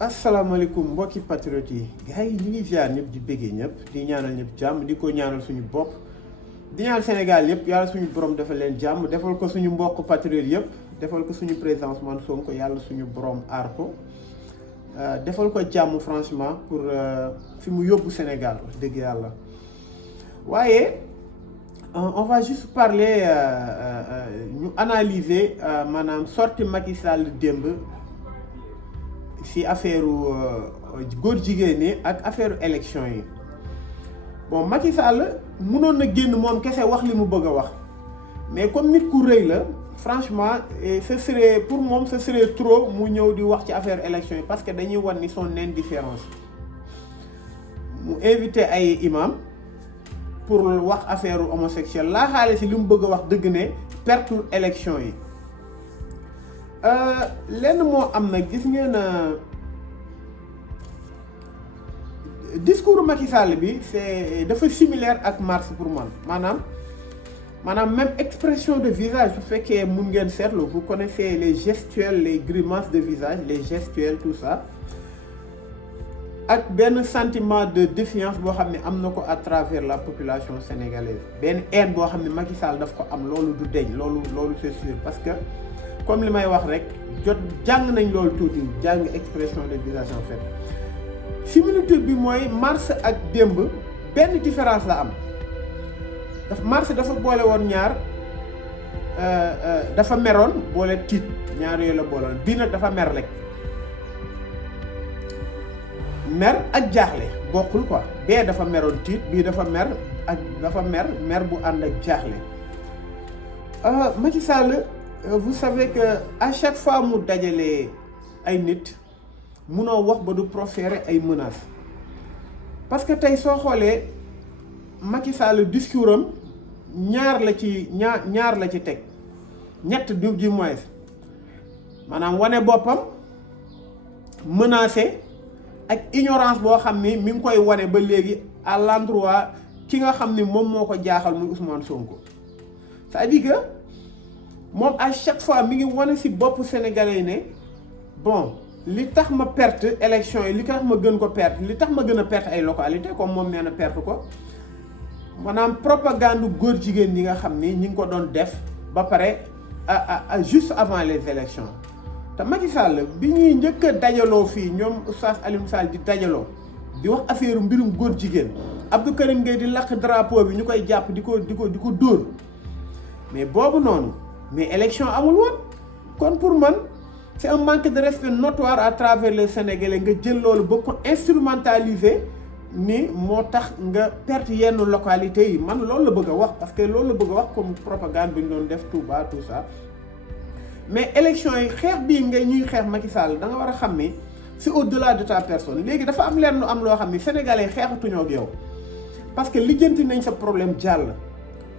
asalaamaaleykum mbokki patriotes yi gars yi ñu ngi ziar ñëpp di bëggee ñëpp di ñaanal ñëpp jàmm di ko ñaanal suñu bopp di ñaanal Sénégal yëpp yàlla suñu borom defal leen jàmm defal ko suñu mbokk patriotes yëpp defal ko suñu président Ousmane Sonko yàlla suñu borom aar ko defal ko jàmm franchement pour fi mu yóbbu Sénégal wax dëgg yàlla waaye on va juste parler ñu analyser maanaam sorti Macky Sall démb si affaire góor jigéen ñi ak affaire élection yi bon Macky Sall mënoon na génn moom kese wax li mu bëgg a wax mais comme nit ku rëy la franchement ce serait pour moom ce serait trop mu ñëw di wax ci affaire élection yi parce que dañuy wan ni son indifférence mu invité ay imam pour wax affaire homosexuel laa xaale si li mu bëgg a wax dëgg ne perte élection yi lenn moo am nag gis ngeen discours Macky Sall bi c'est dafa similaire ak mars pour man maanaam même expression de visage su fekkee mun ngeen seetlu vous connaissez les gestuels les grimaces de visage les gestuels tout ça ak benn sentiment de défiance boo xam ne am na ko à travers la population sénégalaise benn haine boo xam ne Macky Sall daf ko am loolu du deñ loolu c'est sûr parce que comme li may wax rek jàng nañ loolu tuuti jàng expression de visage en fait similitude bi mooy mars ak démb benn différence la am mars dafa boole woon ñaar dafa meroon boole tiit ñaar yooyu la booloon bii nag dafa mer rek mer ak jaaxle bokkul quoi bee dafa meroon tiit bii dafa mer bu ànd ak jaaxle Macky Sall vous savez que à chaque fois mu dajalee ay nit munoo wax ba du proférer ay menaces parce que tey soo xoolee Macky Sall discours am ñaar la ci teg ñett du moins maanaam wane boppam menacer ak ignorance boo xam ni mi ngi koy wane ba léegi à l'endroit ki nga xam ni moom moo ko jaaxal muy Ousmane Sonko c'est-à-dire que moom à chaque fois mi ngi wane ci bopp sénégalais yi ne bon li tax ma perte élection yi li tax ma gën ko perte li tax ma gën a perte ay localité comme moom nee na perte ko maanaam propagande góor jigéen ñi nga xam ni ñi ngi ko doon def ba pare juste avant les élections te Macky Sall bi ñuy njëkk a dajaloo fii ñoom Oustaz Alioune Sall di dajaloo di wax affaire mbirum góor jigéen Abdou Karim Gueye di lakk drapeau bi ñu koy jàpp di ko dóor mais boobu noonu mais élection amul woon kon pour man c'est un manque de respect notoire à travers les Sénégalais nga jël loolu ba ko instrumentaliser ni moo tax nga perte yenn localités yi man loolu la bëgg a wax parce que loolu la bëgg a wax comme propagande bi ñu doon def Touba tout ça mais élection yi xeex bii nga ñuy xeex Macky Sall da nga war a xam ni c'est au-delà de ta personne léegi dafa am leen lu am loo xam ni Sénégalais xeexatuñoo ak yow parce que lijjanti nañ sa problème jàll.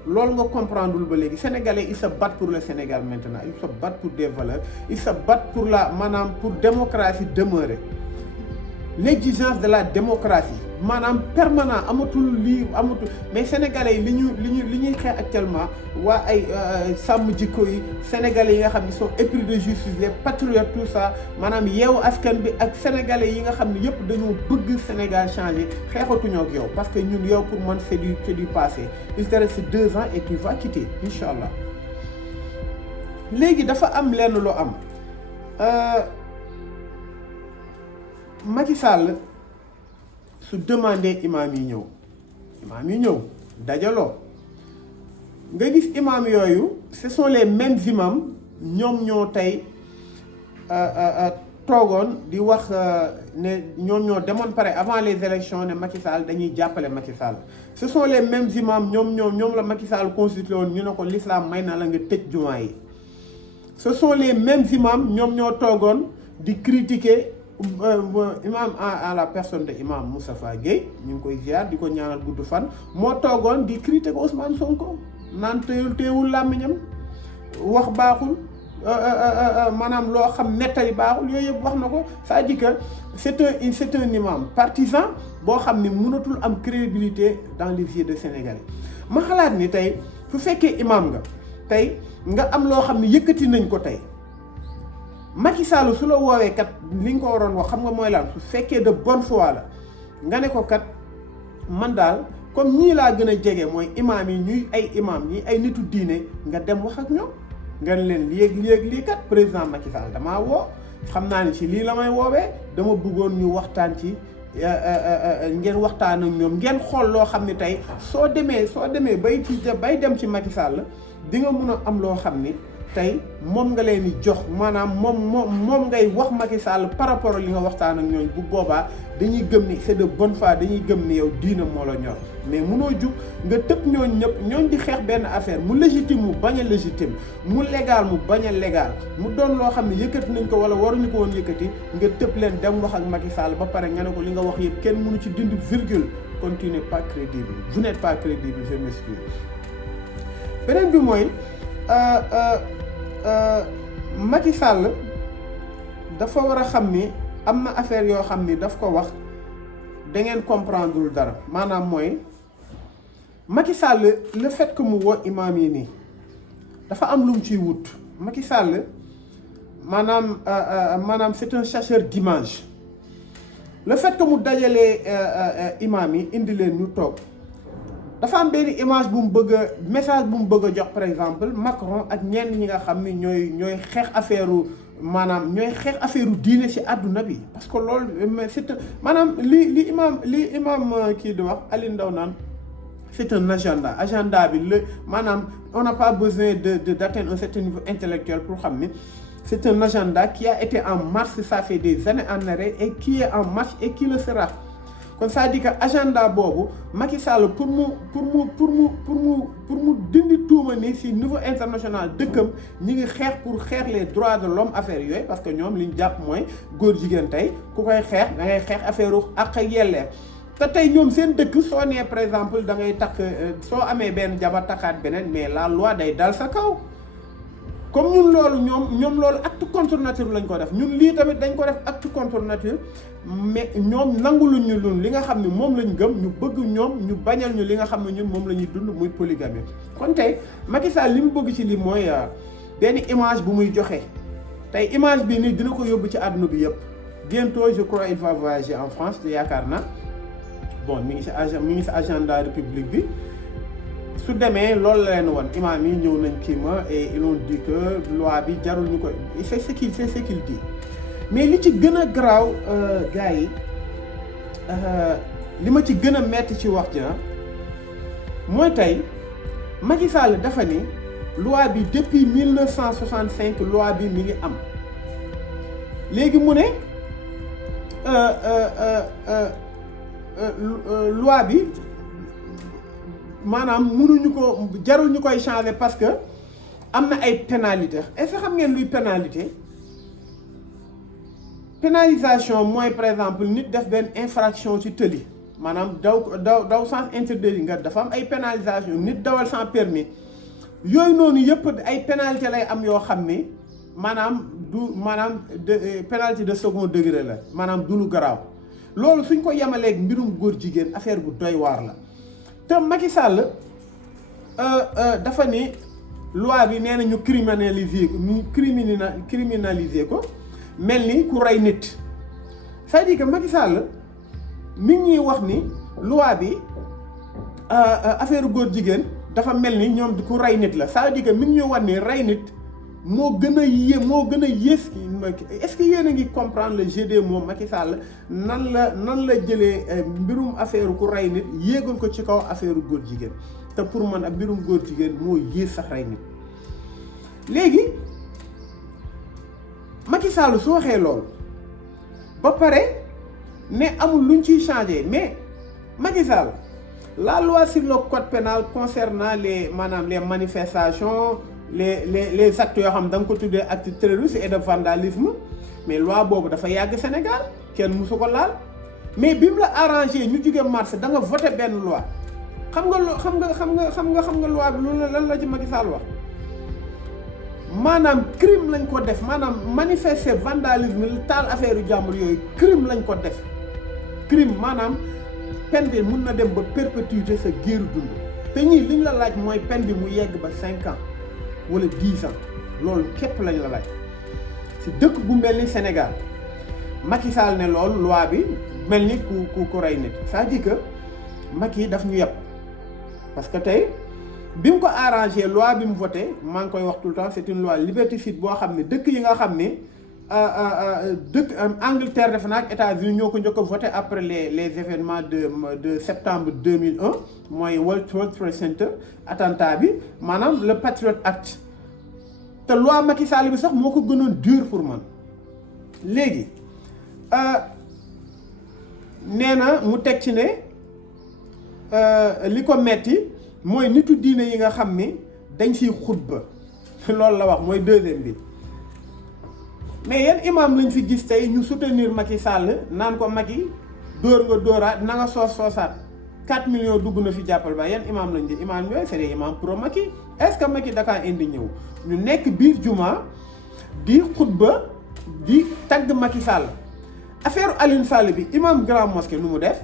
loolu nga comprendre ba léegi sénégalais ils se battent pour le Sénégal maintenant ils se battent pour des valeurs ils se battent pour maanaam pour démocratie demeurer l'exigence de la démocratie maanaam permanent amatul mais sénégalais yi li ñuy xeex actuellement waa ay sàmm jikko yi sénégalais yi nga xam ne sont épris de justice les patriotes tout ça maanaam yeewu askan bi ak sénégalais yi nga xam ne yëpp dañoo bëgg Sénégal changer xeexatuñoo ak yow parce que ñun yow pour man c'est du passé il te reste 2 ans et tu vas quitter incha allah léegi dafa am lenn lu am Macky Sall su demandé imam yi ñëw dajaloo nga gis imam yooyu ce sont les mêmes imams ñoom ñoo tey toogoon di wax ne ñoom ñoo demoon pare avant les élections ne Macky Sall dañuy jàppale Macky Sall ce sont les mêmes imams ñoom la Macky Sall constitué woon ñu ne ko l'islam may na la nga tëj jumaa yi ce sont les mêmes imams ñoom ñoo toogoon di critiquer imam à la personne de imam Moustapha Gueye ñu ngi koy ziar di ko ñaanal gudd fan moo toogoon di critiquer Ousmane Sonko naan teewul làmmiñam wax baaxul maanaam loo xam nettali baaxul yooyu yëpp wax na ko c'est-à-dire que c'est un imam partisan boo xam ni mënatul am crédibilité dans les yeux des Sénégalais ma xalaat ni tey su fekkee imam nga tey nga am loo xam ne yëkkati nañ ko tey Macky Sall su la woowee kat li nga ko waroon wax xam nga mooy lan su fekkee de bonne foi la nga ne ko kat man daal comme ñii laa gën a jege mooy imaam yi ñuy ay imaam ñi ay nitu diine nga dem wax ak ñoom nga ne leen lii kat président Macky Sall damaa woo xam naa ni ci lii la may woowee dama bëggoon ñu waxtaan ci ngeen waxtaan ak ñoom ngeen xool loo xam ne tey soo demee bay dem ci Macky Sall di nga mun a am loo xam ni tey moom nga leen di jox maanaam moom ngay wax Macky Sall par rapport li nga waxtaan ak ñooñu bu boobaa dañuy gëm ni c'est de bonne foi dañuy gëm ni yow diina moo la ñor mais munoo jug nga tëb ñooñ di xeex benn affaire mu légitime mu bañ a légitime mu légal mu bañ a légal mu doon loo xam ne yëkkati nañ ko wala waruñu ko woon yëkkati nga tëb leen dem wax ak Macky Sall ba pare nga ne ko li nga wax yëpp kenn mënu ci dindi virgule kon tu n'es pas crédible vous n'êtes pas crédible je m'excuse beneen bi mooy Macky Sall dafa war a xam ni am na affaire yoo xam ni daf ko wax da ngeen comprendreul dara maanaam mooy Macky Sall le fait que mu woo imaam yi nii dafa am lu mu ciy wut Macky Sall maanaam c'est un chasseur d'image le fait que mu dajalee imaam yi indi leen ñu toog dafa am benn image bu mu bëgg a message bu mu bëgg a jox par exemple Macron ak ñenn ñi nga xam ni ñooy xeex affaire ñooy xeex affaire diine ci àdduna bi parce que loolu c'est maanaam li imam kii di wax Aliou Ndao naan c'est un agenda bi maanaam on n'a pas besoin d'atteindre un certain niveau intellectuel pour xam ni c'est un agenda qui a été en marche ça fait des années en arrêt et qui est en marche et qui le sera kon c'est-à-dire que agenda boobu Macky Sall pour mu dindi tuuma ni ci niveau international dëkkam ñi ngi xeex pour xeex les droits de l'homme affaire yooyu parce que ñoom li ñu jàpp mooy góor jigéen tey ku koy xeex da ngay xeex affaire ak yelleef te tey ñoom seen dëkk soo nee par exemple da ngay takk soo amee benn jabar takkaat beneen mais la loi day dal sa kaw comme ñun loolu ñoom loolu acte contre nature lañ ko def ñun lii tamit dañ ko def acte contre nature mais ñoom nanguluñ ñu lun li nga xam ne moom lañ gëm ñu bëgg ñoom ñu bañal ñu li nga xam ne ñun moom la ñuy dund muy polygamie kon tey Macky Sall li mu bëgg ci lii mooy benn image bu muy joxe tey image bi nii dina ko yóbbu ci àdduna bi yëpp bientôt je crois il va voyager en France te yaakaar na bon mi ngi ci agenda république bi su demee loolu la leen woon imaam yi ñëw nañ kii ma et ils ont dit que loi bi jarul ñu ko c'est ce qu'il dit mais li ci gën a garaaw gars yi li ma ci gën a metti ci wax ja mooy tey Macky Sall dafa ni loi bi depuis 1965 loi bi mi ngi am léegi mu ne loi bi maanaam mënuñu ko jarul ñu koy changer parce que am na ay pénalité est-ce que xam ngeen luy pénalisation mooy par exemple nit def benn infraction ci tëli maanaam daw sens interdit nga dafa am ay pénalisation nit dawal sans permis yooyu noonu yëpp ay pénalité lay am yoo xam ni maanaam pénalité de second degré la maanaam du lu garaaw loolu suñ ko yemaleeg mbirum góor jigéen affaire bu doy waar la te Macky Sall dafa ni loi bi nee na ñu criminaliser ko mel ni ku rey nit c'est-à-dire que Macky Sall mi ngi ñuy wax ni loi bi affaire góor jigéen dafa mel ni ñoom ku rey nit la c'est-à-dire que mi ngi ñuy wax ni rey nit moo gën a yées est-ce que yéen a ngi comprendre le jeu des mots Macky Sall nan la jëlee mbirum affaire ku rey nit yéegal ko ci kaw affaire góor jigéen te pour man ak mbirum góor jigéen moo yées sax rey nit léegi Macky Sall su waxee loolu ba pare ne amul luñ ciy changer mais Macky Sall la loi sur le code pénal concernant les manifestations les actes yoo xam da nga ko tuddee acte terroriste et de vandalisme mais loi boobu dafa yàgg Sénégal kenn musu ko laal mais bi mu la arrangé ñu jóge mars da nga voté benn loi xam nga loi bi loolu lan la ci Macky Sall wax maanaam crime lañ ko def maanaam manifester vandalisme taal affaire yu jàmbur yooyu crime lañ ko def crime maanaam peine bi mun na dem ba perpétuité sa géeru dund te ñii liñ la laaj mooy peine bi mu yegg ba 5 ans wala 10 ans loolu képp lañ la laaj si dëkk bu mel ni Sénégal Macky Sall ne loolu loi bi mel ni ku rey nit c'est-à-dire que Macky daf ñu yeb parce que tey bi mu ko arrangé loi bi mu voté maa ngi koy wax tout le temps c'est une loi liberticide boo xam ne dëkk yi nga xam ne dëkk Angleterre defe naa ak États-Unis ñoo ko njëkk a voté après les événements de septembre 2001 mooy World Trade Center attentat bi maanaam le Patriot Act te loi Macky Sall bi sax moo ko gënoon dur pour man léegi nee na mu teg ci ne li ko metti mooy nitu diine yi nga xam ni dañ siy xutba loolu la wax mooy deuxième bi mais yan imam lañ fi gis tey ñu soutenir Macky Sall naan ko Macky dóor nga dóoraat na nga soosaat 4 millions dugg na fi jàppal ba yan imam lañ di imam yooyu c'est des imam pro Macky est-ce que Macky dakaa indi ñëw ñu nekk biir juma di xutba di tagg Macky Sall affaire Alioune Sall bi imam Grand Mosquée nu mu def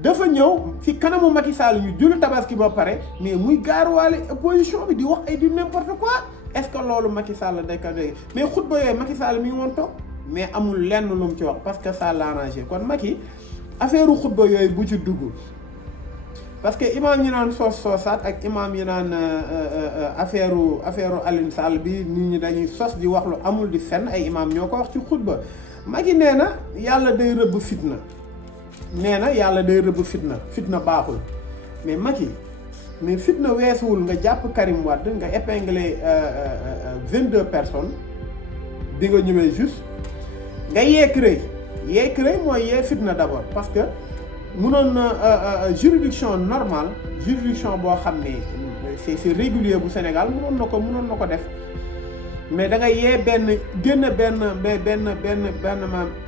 dafa ñëw ci kanamu Macky Sall ñu julli tabaski ba pare mais muy gaaruwaale opposition bi di wax ay du n'importe quoi est-ce que loolu Macky Sall day ko dégg mais xutba yooyu Macky Sall mi ngi woon toog mais amul lenn lu mu ci wax parce que ça l'arrangé kon Macky affaire xutba yooyu bu ci dugg parce que imam yi naan soosaat ak imam yi naan affaire Alioune Sall bi nit ñi dañuy sos di wax lu amul di fenn ay imam ñoo ko wax ci xutba Macky nee na yàlla day rëbb fitna fitna baaxul mais Macky mais fitna weesuwul nga jàpp Karim Wade nga épinglé 22 personnes bi nga ñëwee juste nga yee CREI mooy yee fitna d'abord parce que munoon na juridiction normale juridiction boo xam ne c'est régulier bu Sénégal munoon na ko def mais da nga yee benn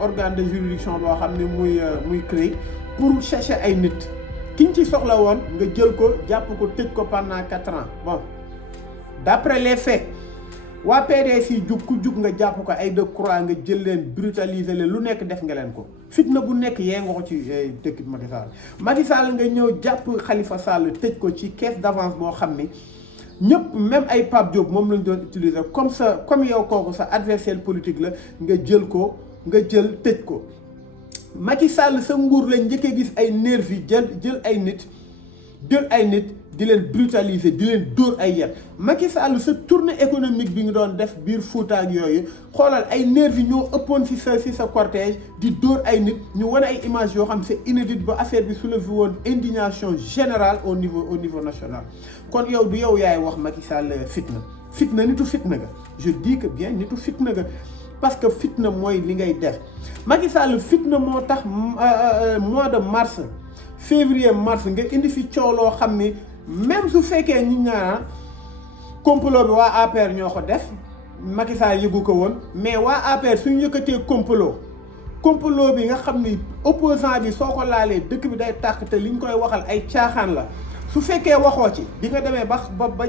organe de juridiction boo xam ne muy CREI pour chercher ay nit kiñ ci soxla woon nga jël ko jàpp ko tëj ko pendant 4 ans bon d'après les faits waa PDS yi ku jug nga jàpp ko ay Decroix nga jël leen brutaliser leen lu nekk def nga leen ko fitna bu nekk yee nga ko ci dëkk Macky Sall nga ñëw jàpp Khalifa Sall tëj ko ci caisse d'avance boo xam ni ñëpp même ay Pape Diop moom lañ doon utiliser comme yow kooku sa adversaire politique la nga jël tëj ko Macky Sall sa nguur lañ njëkk a gis ay nervi jël ay nit di leen brutaliser di leen dóor ay yet Macky Sall sa tournée économique bi nga doon def biir Fouta ak yooyu xoolal ay nervi ñoo ëppoon ci sa cortège di dóor ay nit ñu wane ay images yoo xam c'est inédite ba affaire bi soulevé woon indignation générale au niveau national kon yow du yow yaay wax Macky Sall fitna nitu fitna ga je dis que bien nitu fitna ga parce que fitna mooy li ngay def Macky Sall fitna moo tax mois de mars février mars nga indi fi coow loo xam ni même su fekkee ñi ñaar complot bi waa APR ñoo ko def Macky Sall yëgu ko woon mais waa APR suñu yëkkatee complot bi nga xam ni opposant bi soo ko laalee dëkk bi day tàkk te liñ koy waxal ay caaxaan la su fekkee waxoo ci di nga demee ba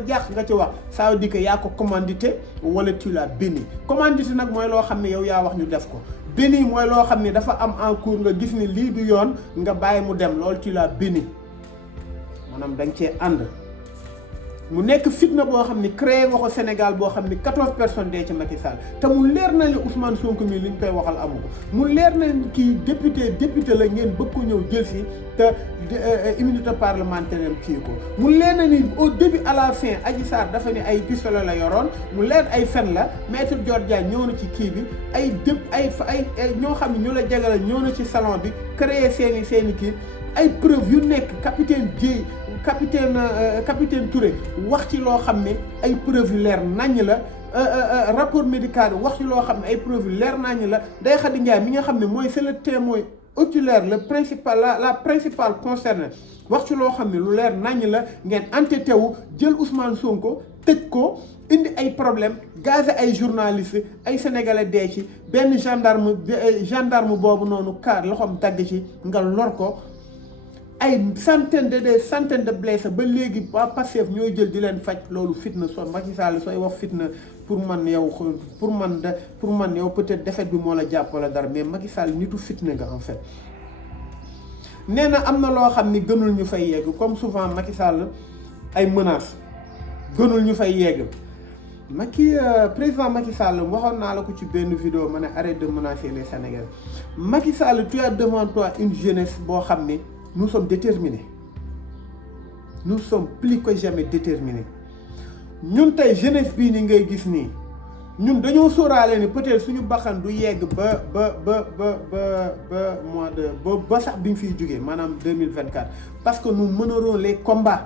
jaax nga ci wax ça veut dire que yaa ko commandité wala tu l'as béni commandité nag mooy loo xam ne yow yaa wax ñu def ko béni mooy loo xam ne dafa am en cours nga gis ni lii du yoon nga bàyyi mu dem loolu tu l'as béni maanaam dañ cee ànd mu nekk fitna boo xam ni créé nga ko Sénégal boo xam ni 14 personnes dee ci Macky Sall te mu leer na ne Ousmane Sonko mi li ñu koy waxal amu ko mu leer na kii député la ngeen bëgg ko ñëw jël si te immunité parlementaire kii ko mu leer na ni au début à la fin Adji Sarr dafa ne ay pistolet la yoroon mu leer ay fen la maître Dior Diagne ñëw na ci kii bi ay ñoo xam ne ñu la jagala ñëw na ci salon bi créé seeni kii ay preuve yu nekk capitaine Touré wax ci loo xam ne ay preuve yu leer naññ la rapport médical wax ci loo xam ne ay preuve yu leer naññ la Ndeye Khady Ndiaye mi nga xam ne mooy c'est le témoin oculaire le principal la principale concernée wax ci loo xam ne lu leer naññ la ngeen entêté wu jël Ousmane Sonko tëj ko indi ay problème gazé ay journalistes ay sénégalais dee ci benn gendarme boobu noonu car loxoom dagg ci nga lor ko ay centaines de blessés ba léegi waa Pastef ñooy jël di leen faj loolu fitna soo Macky Sall sooy wax fitna pour man yow peut-être défaite bi moo la jàpp wala dara mais Macky Sall nitu fitna nga en fait. nee na am na loo xam ni gënul ñu fay yegg comme souvent Macky Sall ay menaces gënul ñu fay yegg président Macky Sall waxoon naa la ko ci benn vidéo ma ne arrête de menacer les Sénégalais. Macky Sall, tu as devant toi une jeunesse boo xam ne nous sommes déterminés. Nous sommes plus que jamais déterminés. ñun tey jeunesse bii ni ngay gis nii ñun dañoo sóoraale ni peut-être suñu bakkan du yegg ba mois de ba sax bi ñu fiy jógee maanaam 2024 parce que nous mènerons les combats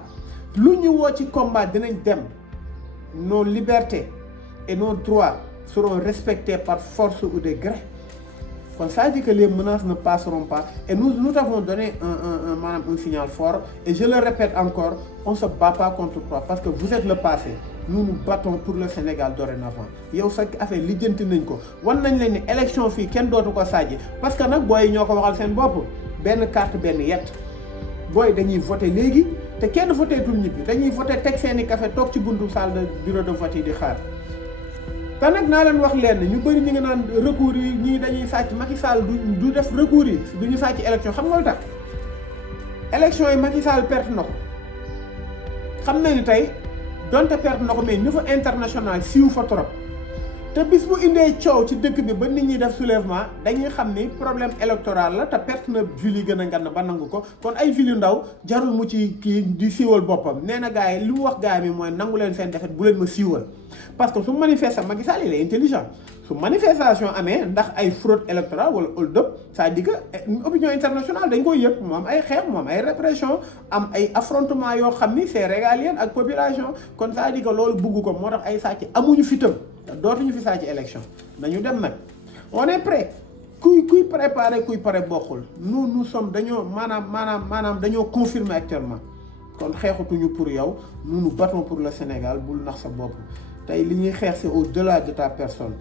lu ñu woo ci combat dinañ dem. Nos libertés et nos droits seront respectés par force ou de gré. Comme ça dit que les menaces ne passeront pas. Et nous avons donné un signal fort. Et je le répète encore, on ne se bat pas contre toi parce que vous êtes le passé. Nous nous battons pour le Sénégal dorénavant. yow sa affaire lijjanti nañ ko wan nañ leen ni élection fii kenn dootu ko sàjji parce que nag booy ñoo ko waxal seen bopp benn carte benn yett booy dañuy voté léegi. te kenn voté tul ñibbi dañuy voté teg seeni café toog ci buntu salle de bureau de vote yi di xaar te nag naa leen wax leen ñu bëri ñi nga naan recours yi ñii dañuy sàcc Macky Sall du def recours yi du ñu sàcc élection xam nga lu tax élection yi Macky Sall perte na ko xam na ni tey donte perte na ko mais niveau international siiw fa trop te bis bu indee coow ci dëkk bi ba nit ñi def soulèvement dañuy xam ni problème électoral la te perte na ville yi gën a ngan ba nangu ko kon ay ville yu ndaw jarul mu ci kii di siiwal boppam nee na gars yi li mu wax gars yi mooy nangu leen seen defet bu leen ma siiwal parce que su manifestation Macky Sall il est intelligent su manifestation amee ndax ay fraude électorale wala hold up c'est-à-dire que opinion internationale dañ koy yëg moom ay xeex moom ay répression am ay affrontement yoo xam ni c'est régalien ak population kon c'est-à-dire que loolu bugg ko moo tax ay sàcc amuñu fitam dootuñu fi saa ci élection nañu dem nag on est prêt kuy préparé kuy pare bokkul nous sommes dañoo maanaam dañoo confirmer actuellement kon xeexutuñu pour yow nous nous battons pour le Sénégal bul nax sa bopp tey li ñuy xeex c'est au-delà de ta personne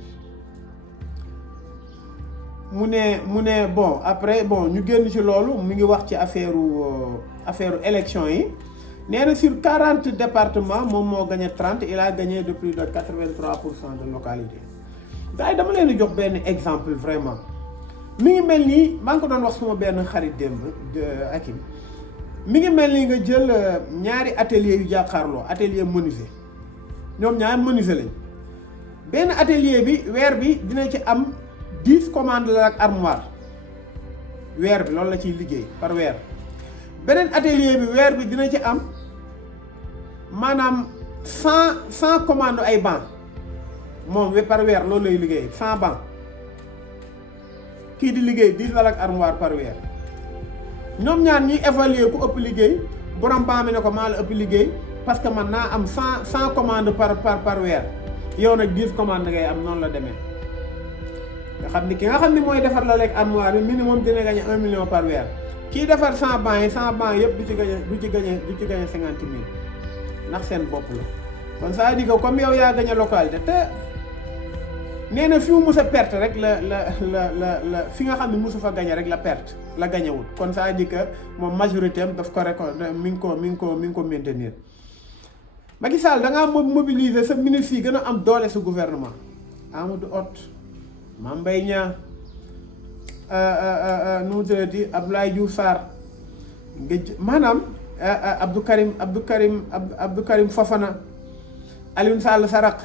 mu ne bon après bon ñu génn ci loolu mu ngi wax ci affaire élection yi nee na sur 40 départements moom moo gagné 30 il a gagné de plus de 83% de localité gars yi dama leen di jox benn exemple vraiment mi ngi mel nii maa ngi ko doon wax suma benn xarit démb Hakim mi ngi mel ni nga jël ñaari atelier yu jàkkaarloo atelier menuisier ñoom ñaar menuisier lañ benn atelier bi weer bi dina ci am 10 commandes la ak armoire weer bi loolu la ciy liggéey par weer beneen atelier bi weer bi dina ci am maanaam 100 commandes ay banc moom par weer loolu lay liggéey 100 banc kii di liggéey 10 la ak armoire par weer ñoom ñaar ñuy évaluer ku ëpp liggéey borom banc mi ne ko maa la ëpp liggéey parce que man naa am 100 commandes par weer yow nag 10 commandes ngay am noonu la demee nga xam ni ki nga xam ni mooy defar la lekk armoire bi minimum dina gagné 1 million par weer kii defar 100 banc yi 100 banc yëpp du ci gagné 50 000 ndax seen bopp la kon ça veut dire que comme yow yaa gagné localité te nee na fi mu mus a perte rek la fi nga xam ne musu fa gagné rek la perte la gagné wul kon ça veut dire que moom majorité am daf ko récolté mi ngi ko maintenir. Macky Sall da ngaa mobiliser sa ministre yi gën a am doole sa gouvernement Amadou Hott Mame Mbaye Niang nu mu tuddati Abdoulaye Diouf Sarr nga maanaam Abdou Karim Fofana Alioune Sall Sarak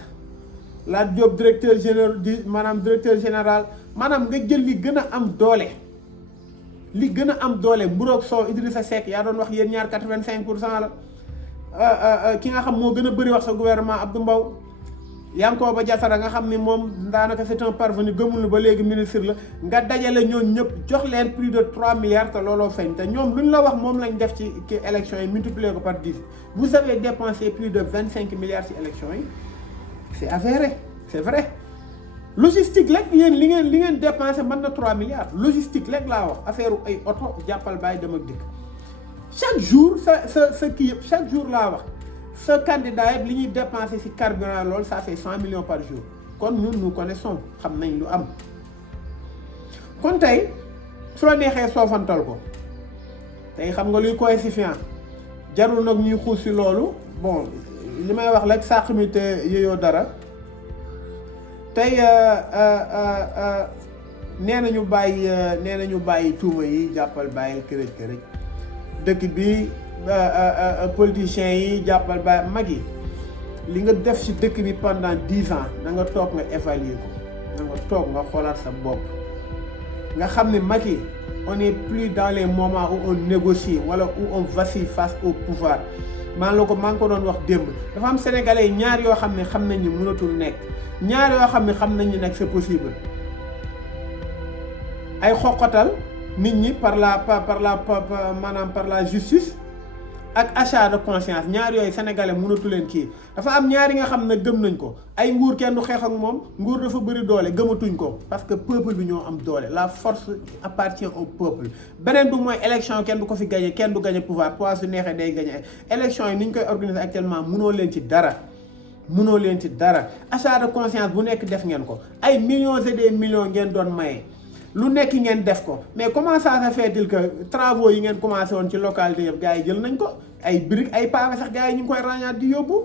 Lat Diop directeur général maanaam nga jël li gën a am doole Mburoog Sow Idrissa Seck yaa doon wax yéen ñaar 85% la ki nga xam moo gën a bëri wax sa gouvernement Abdou Mbow Yankhoba Diattara nga xam ni moom daanaka c'est un parvenu gëmul na ba léegi ministre la nga dajale ñoom ñëpp jox leen plus de 3 milliards te looloo feeñ te ñoom lu ñu la wax moom lañ def ci élection yi multiplier ko par 10 vous avez dépensé plus de 25 milliards ci élection yi c'est avéré c'est vrai logistique rek yéen li ngeen dépensé mën na 3 milliards logistique rek laa wax affaire ay oto jàppal bàyyi dem ak dikk chaque jour sa kii yëpp chaque jour laa wax sa candidat yëpp li ñuy dépensé ci carburant loolu ça fait 100 millions par jour kon ñun nous connaissons xam nañ lu am kon tey su la neexee soofantal ko tey xam nga luy coefficient jarul nag ñuy xuus ci loolu bon li may wax rek sàq mi te yeyoo dara tey nee nañu bàyyi tuuma yi jàppal bàyyil kërëj dëkk bi politiciens yi jàppal bàyyi mag yi li nga def ci dëkk bi pendant 10 ans na nga toog nga évaluer ko na nga toog nga xoolaat sa bopp nga xam ne Macky on n'est plus dans les moments où on négocie wala où on vacille face au pouvoir maa ngi ko doon wax démb dafa am sénégalais yi ñaar yoo xam ne xam nañ ni mënatul nekk ñaar yoo xam ne xam nañ ni nag c'est possible ay xoqatal nit ñi par la justice ak achat de conscience ñaar yooyu sénégalais mënatu leen kii dafa am ñaari nga xam ne gëm nañ ko ay nguur kenn du xeex ak moom nguur dafa bëri doole gëmatuñ ko parce que peuple bi ñoo am doole la force appartient au peuple beneen bi mooy élection kenn du ko fi gagné kenn du gagné pouvoir su neexee day gagné élection yi ni ñu koy organiser actuellement mënoo leen ci dara achat de conscience bu nekk def ngeen ko ay millions et des millions ngeen doon maye. lu nekk ngeen def ko mais comment ça se fait-il que travaux yi ngeen commencé woon ci localité yëpp gars yi jël nañ ko ay briques ay pavé sax gars yi ñu ngi koy ràññaat di yóbbu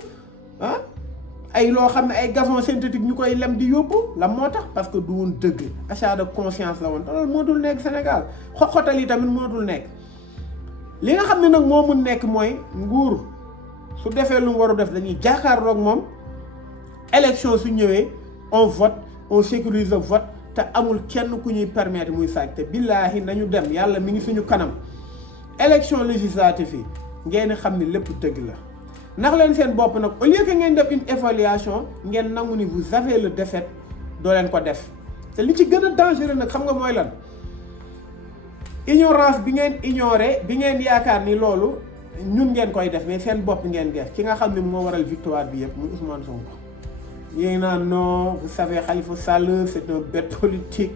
ay loo xam ne ay gazon synthétique ñu koy lem di yóbbu la moo tax parce que du woon dëgg achat de conscience la woon te loolu mënatul nekk Sénégal xoxotal yi tamit mënatul nekk li nga xam ne nag moo mun nekk mooy nguur su defee lu mu war a def dañuy jàkkaarloog moom élection su ñëwee on vote on sécurise le vote te amul kenn ku ñuy permettre muy sàcc te billaahi nañu dem yàlla mi ngi suñu kanam élection législative yi ngeen xam ni lépp dëgg la ndax leen seen bopp nag au lieu que ngeen def une évaluation ngeen nangu ni vous avez le défaite doo leen ko def te li ci gën a dangereux nag xam nga mooy lan ignorance bi ngeen ignoré bi ngeen yaakaar ni loolu ñun ngeen koy def mais seen bopp ngeen def ki nga xam ne moo waral victoire bi yëpp muy Ousmane Sonko. yéen naan non vous savez Khalifa Sall c'est un bête politique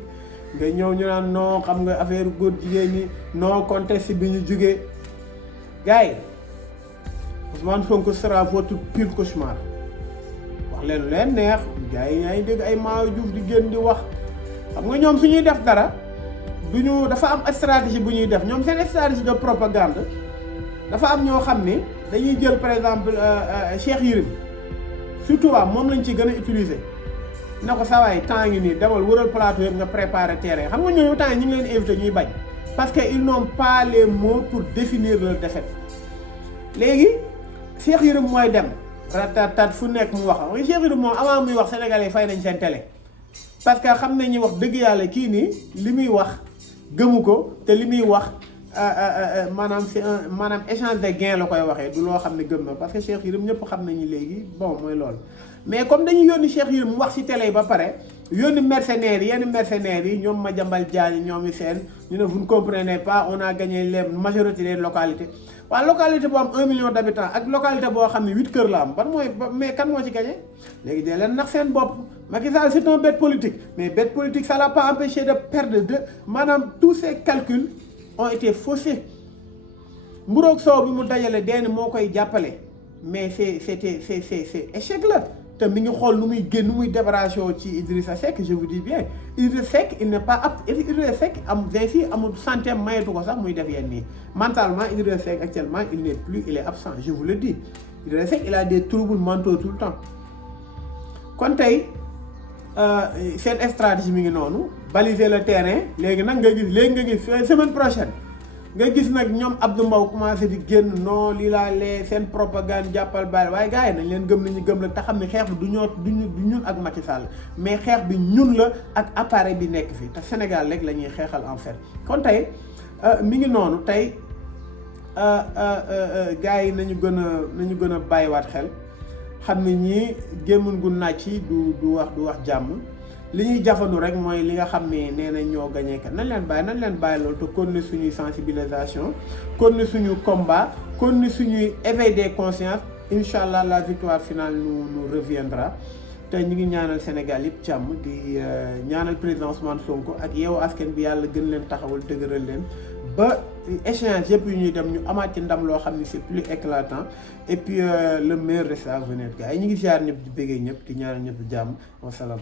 nga ñëw ñu naan non xam nga affaire góor jigéen ñi non contexte bi ñu jugee gars yi Ousmane Sonko sera votre pire cauchemar wax leen leen neex gars yi yaa ngi dégg ay Maaw Diouf di génn di wax xam nga ñoom su ñuy def dara du ñu dafa am stratégie bu ñuy def ñoom seen stratégie de propagande dafa am ñoo xam ni dañuy jël par exemple Cheikh Yérim surtout moom lañ ci gën a utiliser na ko sawaay temps ngi nii demal wëral plateau yëpp nga préparer terrain xam nga ñooñu temps ñu ngi leen invité ñuy bañ parce que ils n'ont pas les mots pour définir leur défaite léegi Cheikh Yérim mooy dem ratatat fu nekk mu wax mooy Cheikh Yérim moom avant muy wax sénégalais fay nañ seen télé parce que xam nañu wax dëgg yàlla kii nii li muy wax gëmu ko te li muy wax maanaam c'est un maanaam échange de gain la koy waxee du loo xam ne gëm na parce que Cheikh Yérim ñëpp xam nañu léegi bon mooy loolu mais comme dañuy yónni Cheikh Yérim mu wax ci télé yi ba pare yónni mercenaires yi yenn mercenaires yi ñoom Madiambal Diagne ñoom i seen ñu ne vous ne comprenez pas on a gagné les majorité des localités waaw localité boo am 1 million d'habitants ak localité boo xam ne 8 kër la am ban mooy mais kan moo ci gagné léegi dee leen nax seen bopp Macky Sall c'est un bête politique mais bête politique ça l'a pas empêché de perdre maanaam tous ces calculs ont été faussés mburoog soow bi mu dajale deen moo koy jàppale mais c'est échec la te mi ngi xool nu muy génn nu muy débarrassé ci Idrissa Seck je vous dis bien Idrissa Seck il n'est pas apte Idrissa Seck amul santé mayetu ko sax muy def yenn nii mentalement Idrissa Seck actuellement il est absent je vous le dis Idrissa Seck il a des troubles mentaux tout le temps kon tey seen stratégie mi ngi noonu baliser le terrain léegi nag nga gis semaine prochaine nga gis nag ñoom Abdou Mbow commencé di génn non lii laa lee seen propagande jàppal bàyyi waaye gars yi nañ leen gëm nañu gëm la te xam ne xeex bi du ñun ak Macky Sall mais xeex bi ñun la ak appareil bi nekk fii te Sénégal rek la ñuy xeexal en fait kon tey mi ngi noonu tey gars yi nañu gën a bàyyiwaat xel xam ne ñii gémmun gu naaj ci du wax jàmm li ñuy jafandu rek mooy li nga xam ne nee na ñoo gagné kat nañ leen bàyyi loolu te continuer suñuy sensibilisation continuer suñu combat continuer suñuy éveil des consciences incha allah la victoire finale nous reviendra te ñu ngi ñaanal Sénégal yëpp jàmm di ñaanal président Ousmane Sonko ak Yewwi Askan bi yàlla gën leen taxawal dëgëral leen ba échéance yëpp yu ñuy dem ñu amaat ci ndam loo xam ne c'est plus éclatant et puis le meilleur reste à venir gars yi ñu ngi ziar ñëpp di béggee ñëpp di ñaanal ñëpp jàmm wasalaam